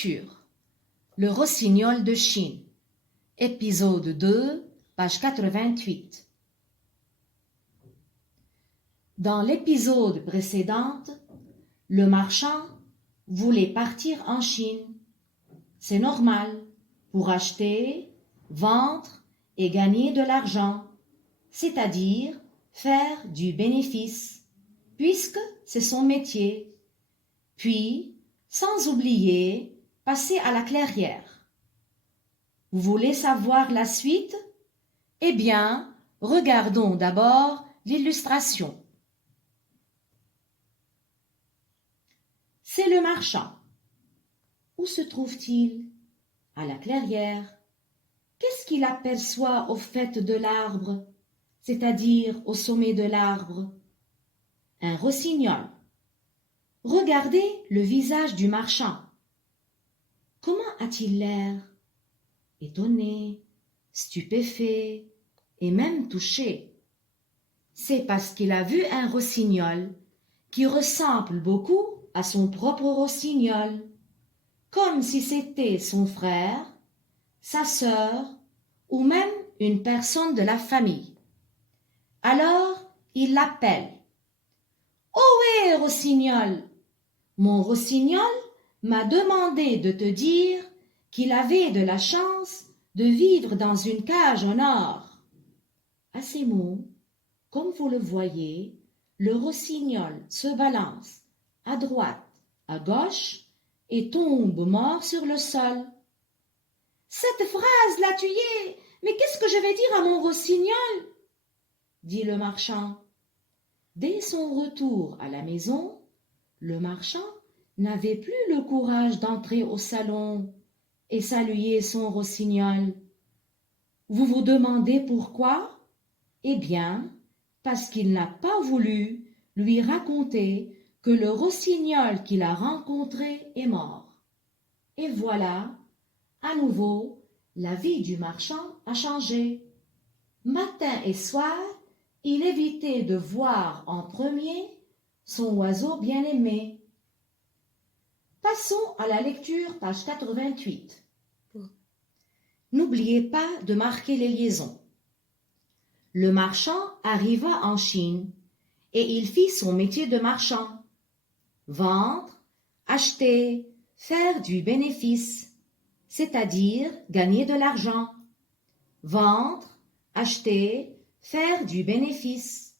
lecture. Le rossignol de Chine. Épisode 2, page 88. Dans l'épisode précédent, le marchand voulait partir en Chine. C'est normal, pour acheter, vendre et gagner de l'argent, c'est-à-dire faire du bénéfice, puisque c'est son métier. Puis, sans oublier, passer à la clairière. Vous voulez savoir la suite? Eh bien, regardons d'abord l'illustration. C'est le marchand. Où se trouve-t-il? À la clairière. Qu'est-ce qu'il aperçoit au faîte de l'arbre, c'est-à-dire au sommet de l'arbre? Un rossignol. Regardez le visage du marchand. Comment a-t-il l'air? Étonné, stupéfait et même touché. C'est parce qu'il a vu un rossignol qui ressemble beaucoup à son propre rossignol, comme si c'était son frère, sa sœur ou même une personne de la famille. Alors, il l'appelle. « Ohé, rossignol! Mon rossignol m'a demandé de te dire qu'il avait de la chance de vivre dans une cage en or. » À ces mots, comme vous le voyez, le rossignol se balance à droite, à gauche et tombe mort sur le sol. « Cette phrase l'a tué, mais qu'est-ce que je vais dire à mon rossignol? » dit le marchand. Dès son retour à la maison, le marchand n'avait plus le courage d'entrer au salon et saluer son rossignol. Vous vous demandez pourquoi? Eh bien, parce qu'il n'a pas voulu lui raconter que le rossignol qu'il a rencontré est mort. Et voilà, à nouveau, la vie du marchand a changé. Matin et soir, il évitait de voir en premier son oiseau bien-aimé. Passons à la lecture, page 88. N'oubliez pas de marquer les liaisons. Le marchand arriva en Chine et il fit son métier de marchand. Vendre, acheter, faire du bénéfice, c'est-à-dire gagner de l'argent. Vendre, acheter, faire du bénéfice.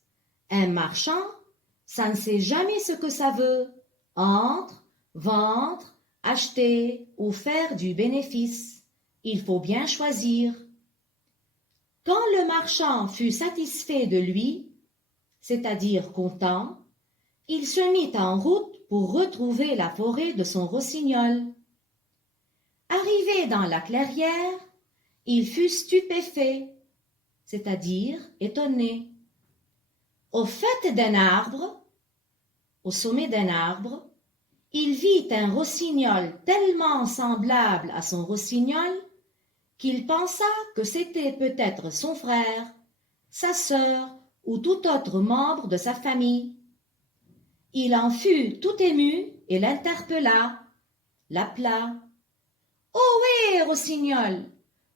Un marchand, ça ne sait jamais ce que ça veut. Entre, vendre, acheter ou faire du bénéfice. Il faut bien choisir. Quand le marchand fut satisfait de lui, c'est-à-dire content, il se mit en route pour retrouver la forêt de son rossignol. Arrivé dans la clairière, il fut stupéfait, c'est-à-dire étonné. Au faîte d'un arbre, au sommet d'un arbre, il vit un rossignol tellement semblable à son rossignol qu'il pensa que c'était peut-être son frère, sa sœur ou tout autre membre de sa famille. Il en fut tout ému et l'interpella, l'appela. « Ohé, rossignol!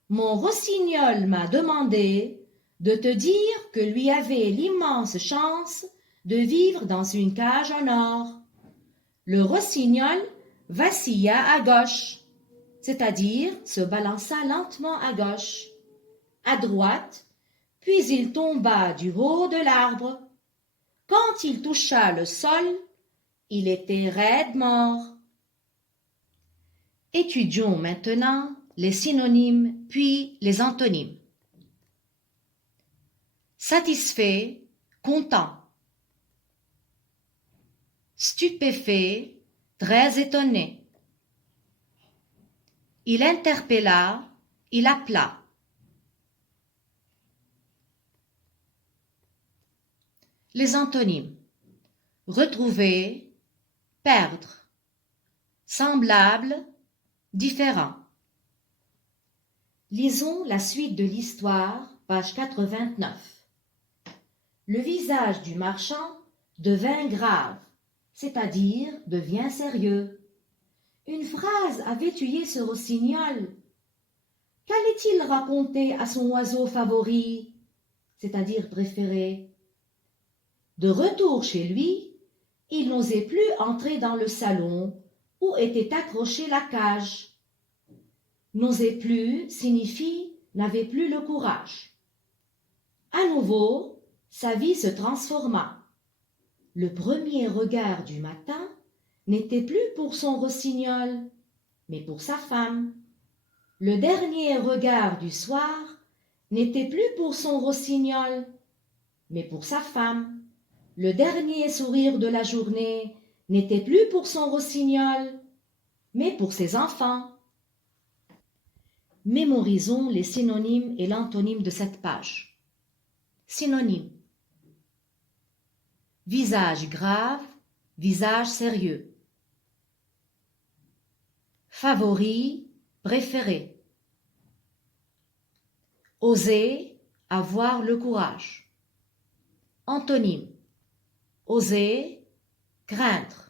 Mon rossignol m'a demandé de te dire que lui avait l'immense chance de vivre dans une cage en or. » Le rossignol vacilla à gauche, c'est-à-dire se balança lentement à gauche, à droite, puis il tomba du haut de l'arbre. Quand il toucha le sol, il était raide mort. Étudions maintenant les synonymes puis les antonymes. Satisfait, content. Stupéfait, très étonné. Il interpella, il appela. Les antonymes. Retrouver, perdre. Semblable, différent. Lisons la suite de l'histoire, page 89. Le visage du marchand devint grave, c'est-à-dire devient sérieux. Une phrase avait tué ce rossignol. Qu'allait-il raconter à son oiseau favori, c'est-à-dire préféré? De retour chez lui, il n'osait plus entrer dans le salon où était accrochée la cage. N'osait plus signifie n'avait plus le courage. À nouveau, sa vie se transforma. Le premier regard du matin n'était plus pour son rossignol, mais pour sa femme. Le dernier regard du soir n'était plus pour son rossignol, mais pour sa femme. Le dernier sourire de la journée n'était plus pour son rossignol, mais pour ses enfants. Mémorisons les synonymes et l'antonyme de cette page. Synonyme: visage grave, visage sérieux. Favori, préféré. Oser, avoir le courage. Antonyme: oser, craindre.